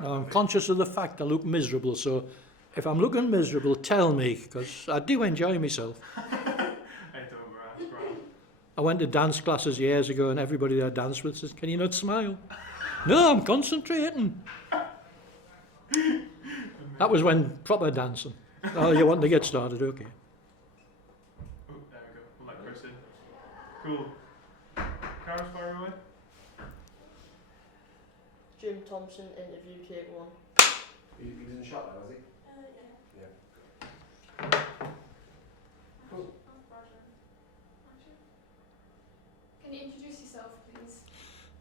I'm conscious of the fact I look miserable, so if I'm looking miserable, tell me, because I do enjoy myself. I don't, bro. I went to dance classes years ago and everybody I danced with says, "Can you not smile?" No, I'm concentrating. That was when proper dancing. Oh, you want to get started? Okay. Oh, there we go. We'll let Chris in. Cool. Cars, fire away. Jim Thomson, interview, take one. He was in shot now, was he? Yeah. Cool. Can you introduce yourself, please?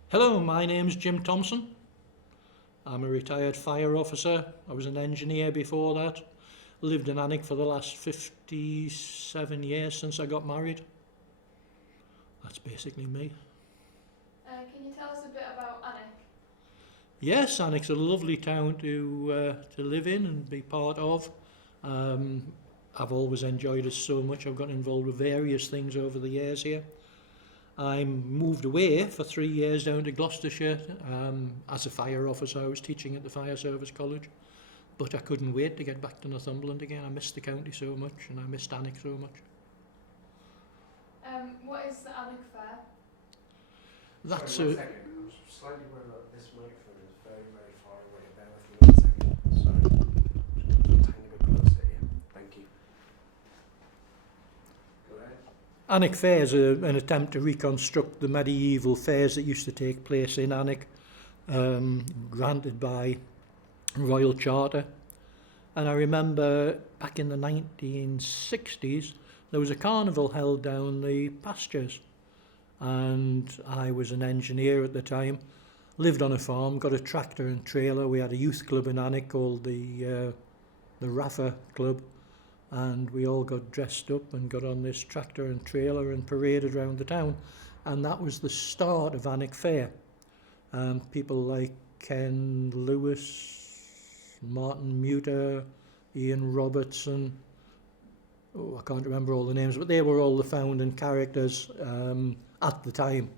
Hello, my name's Jim Thomson. I'm a retired fire officer. I was an engineer before that. Lived in Alnwick for the last 57 years since I got married. That's basically me. Can you tell us a bit about Alnwick? Yes, Alnwick's a lovely town to live in and be part of. I've always enjoyed it so much. I've got involved with various things over the years here. I moved away for 3 years down to Gloucestershire as a fire officer. I was teaching at the Fire Service College, but I couldn't wait to get back to Northumberland again. I missed the county so much, and I missed Alnwick so much. What is the Alnwick Fair? That's Sorry, a, 1 second. I'm slightly worried about this microphone is very, very far away. Bear with me 1 second. Sorry. Just a tiny bit closer here. Thank you. Go ahead. Alnwick Fair is an attempt to reconstruct the medieval fairs that used to take place in Alnwick, granted by Royal Charter. And I remember back in the 1960s, there was a carnival held down the pastures. And I was an engineer at the time, lived on a farm, got a tractor and trailer. We had a youth club in Alnwick called the Raffa Club. And we all got dressed up and got on this tractor and trailer and paraded around the town. And that was the start of Alnwick Fair. People like Ken Lewis, Martin Muter, Ian Robertson, I can't remember all the names, but they were all the founding characters at the time.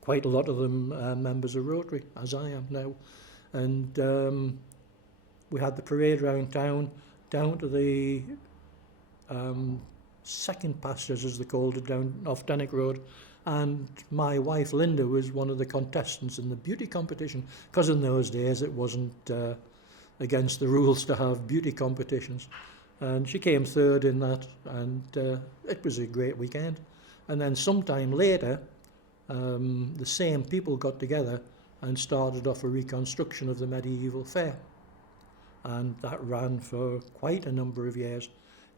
Quite a lot of them members of Rotary, as I am now. And we had the parade around town, down to the second pastures, as they called it, down off Denwick Road. And my wife Linda was one of the contestants in the beauty competition, because in those days it wasn't against the rules to have beauty competitions. And she came third in that, and it was a great weekend. And then sometime later, the same people got together and started off a reconstruction of the medieval fair. And that ran for quite a number of years.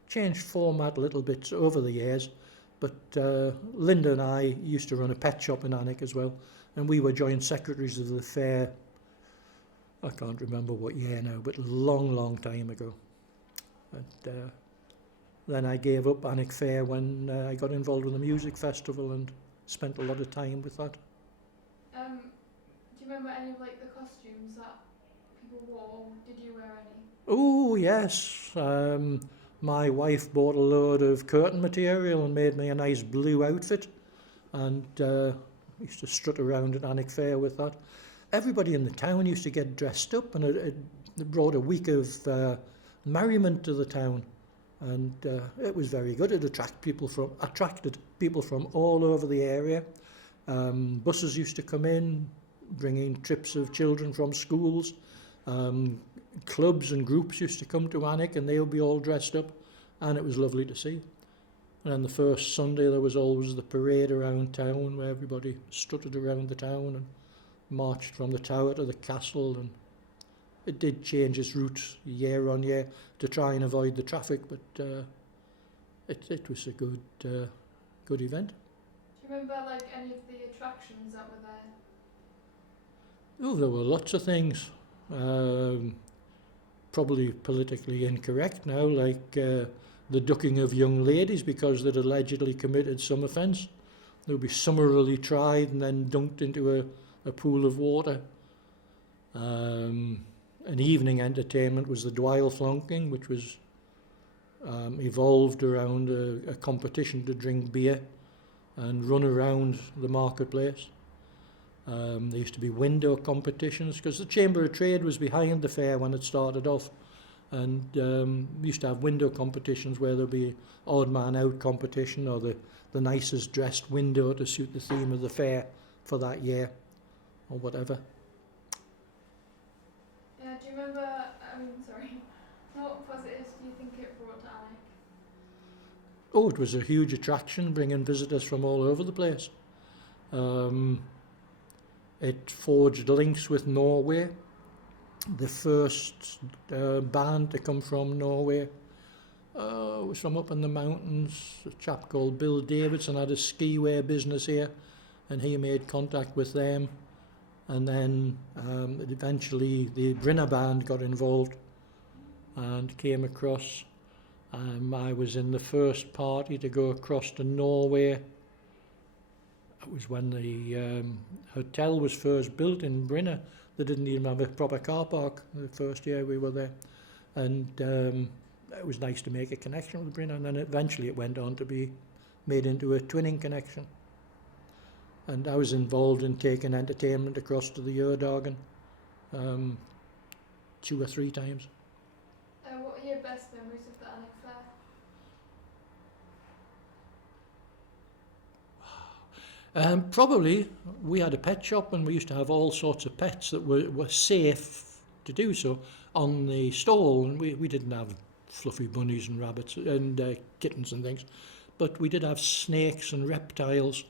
Changed format a little bit over the years, but Linda and I used to run a pet shop in Alnwick as well, and we were joint secretaries of the fair. I can't remember what year now, but a long, long time ago. And then I gave up Alnwick Fair when I got involved with the music festival and spent a lot of time with that. Do you remember any of like the costumes that people wore? Did you wear any? Oh yes, my wife bought a load of curtain material and made me a nice blue outfit, and used to strut around at Alnwick Fair with that. Everybody in the town used to get dressed up, and it brought a week of merriment to the town, and it was very good. It attracted people from all over the area. Buses used to come in, bringing trips of children from schools. Clubs and groups used to come to Alnwick, and they would be all dressed up, and it was lovely to see. And on the first Sunday there was always the parade around town, where everybody strutted around the town and marched from the tower to the castle, and it did change its route year on year to try and avoid the traffic, but it was a good event. Do you remember like any of the attractions that were there? Oh, there were lots of things. Probably politically incorrect now, like the ducking of young ladies because they'd allegedly committed some offence. They would be summarily tried and then dunked into a pool of water. An evening entertainment was the Dwyle flunking, which was evolved around a competition to drink beer and run around the marketplace. There used to be window competitions because the Chamber of Trade was behind the fair when it started off, and we used to have window competitions where there'd be odd man out competition or the nicest dressed window to suit the theme of the fair for that year or whatever. Yeah, do you remember, sorry, what positives do you think it brought to Alnwick? Oh, it was a huge attraction, bringing visitors from all over the place. It forged links with Norway. The first band to come from Norway was from up in the mountains. A chap called Bill Davidson had a skiway business here, and he made contact with them. And then eventually the Brinner band got involved and came across. I was in the first party to go across to Norway. It was when the hotel was first built in Brinner. They didn't even have a proper car park the first year we were there. And it was nice to make a connection with Brinner. And then eventually it went on to be made into a twinning connection. And I was involved in taking entertainment across to the Jørdagen 2 or 3 times. What are your best memories of the Alnwick Fair? Probably we had a pet shop, and we used to have all sorts of pets that were safe to do so on the stall, and we didn't have fluffy bunnies and rabbits and kittens and things, but we did have snakes and reptiles,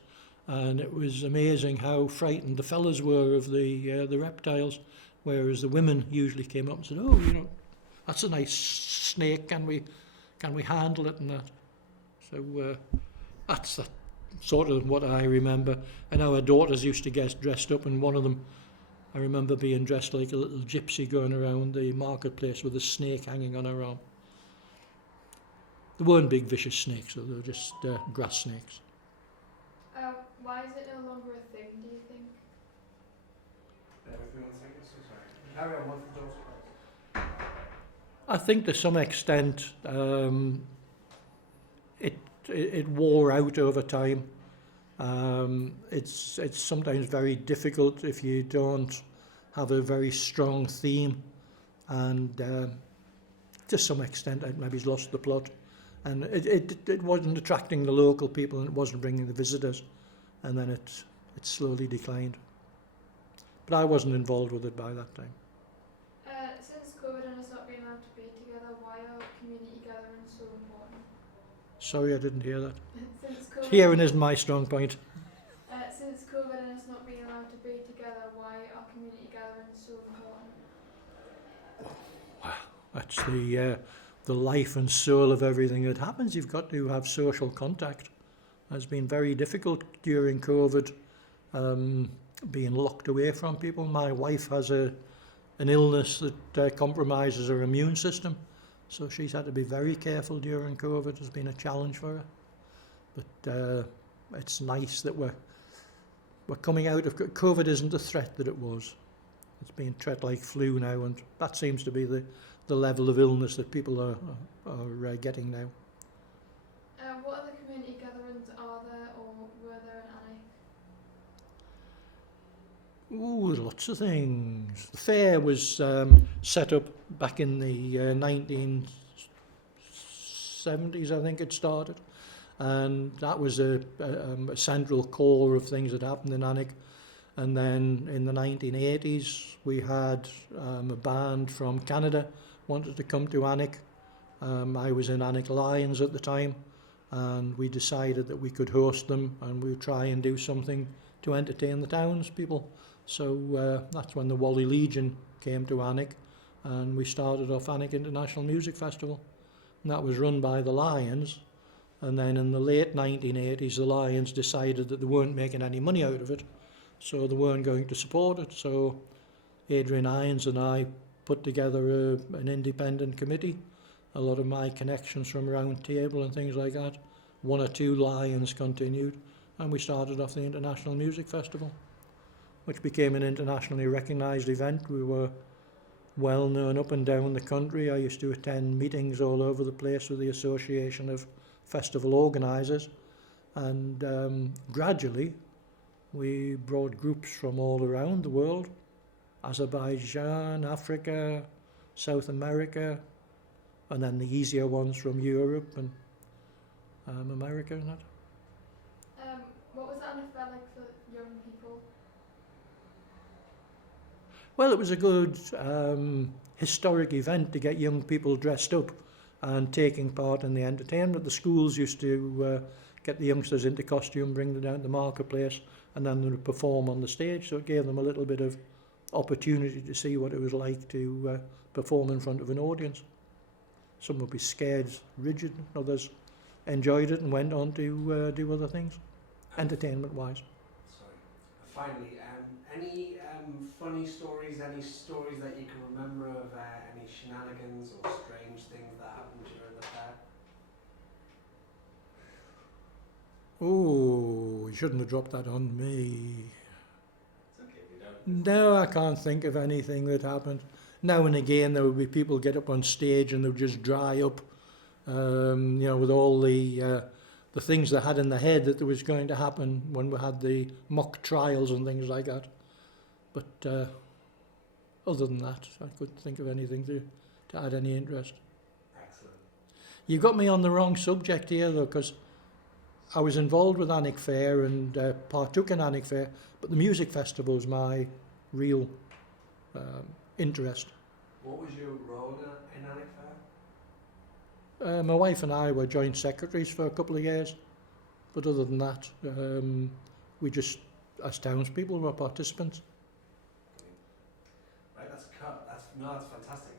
and it was amazing how frightened the fellas were of the reptiles, whereas the women usually came up and said, "Oh, you know, that's a nice snake, can we handle it?" and that. So that's sort of what I remember. And our daughters used to get dressed up, and one of them, I remember being dressed like a little gypsy going around the marketplace with a snake hanging on her arm. They weren't big vicious snakes, they were just grass snakes. Why is it no longer a thing, do you think? Bear with me 1 second, so sorry. Carry on, one from John's. I think to some extent it wore out over time. It's sometimes very difficult if you don't have a very strong theme, and to some extent it maybe lost the plot, and it wasn't attracting the local people, and it wasn't bringing the visitors, and then it slowly declined. But I wasn't involved with it by that time. Since COVID and us not being allowed to be together, why are community gatherings so important? Sorry, I didn't hear that. Since COVID, Hearing isn't my strong point. Since COVID and us not being allowed to be together, why are community gatherings so important? That's the life and soul of everything that happens. You've got to have social contact. It's been very difficult during COVID, being locked away from people. My wife has an illness that compromises her immune system, so she's had to be very careful during COVID. It's been a challenge for her. But it's nice that we're coming out of COVID. Isn't the threat that it was. It's been threat like flu now, and that seems to be the level of illness that people are getting now. What other community gatherings are there or were there in Alnwick? Ooh, lots of things. The fair was set up back in the 1970s, I think it started, and that was a central core of things that happened in Alnwick. And then in the 1980s, we had a band from Canada wanted to come to Alnwick. I was in Alnwick Lions at the time, and we decided that we could host them and we'd try and do something to entertain the townspeople. So that's when the Wally Legion came to Alnwick, and we started off Alnwick International Music Festival. And that was run by the Lions. And then in the late 1980s, the Lions decided that they weren't making any money out of it, so they weren't going to support it. So Adrian Irons and I put together an independent committee. A lot of my connections from Round Table and things like that. 1 or 2 Lions continued, and we started off the International Music Festival, which became an internationally recognised event. We were well known up and down the country. I used to attend meetings all over the place with the Association of Festival Organisers, and gradually We brought groups from all around the world, Azerbaijan, Africa, South America, and then the easier ones from Europe and America and that. What was the Alnwick Fair like for young people? Well, it was a good historic event to get young people dressed up and taking part in the entertainment. The schools used to get the youngsters into costume, bring them down to the marketplace, and then they would perform on the stage. So it gave them a little bit of opportunity to see what it was like to perform in front of an audience. Some would be scared, rigid, others enjoyed it and went on to do other things, entertainment-wise. Sorry. Finally, any funny stories, any stories that you can remember of any shenanigans or strange things that happened during the fair? Oh, you shouldn't have dropped that on me. It's okay if you don't. No, I can't think of anything that happened. Now and again, there would be people get up on stage and they would just dry up, you know, with all the things they had in their head that there was going to happen when we had the mock trials and things like that. But other than that, I couldn't think of anything to add any interest. Excellent. You got me on the wrong subject here, though, because I was involved with Alnwick Fair and partook in Alnwick Fair, but the music festival was my real interest. What was your role in Alnwick Fair? My wife and I were joint secretaries for a couple of years, but other than that, we just, as townspeople, were participants. Right, that's cut. That's fantastic.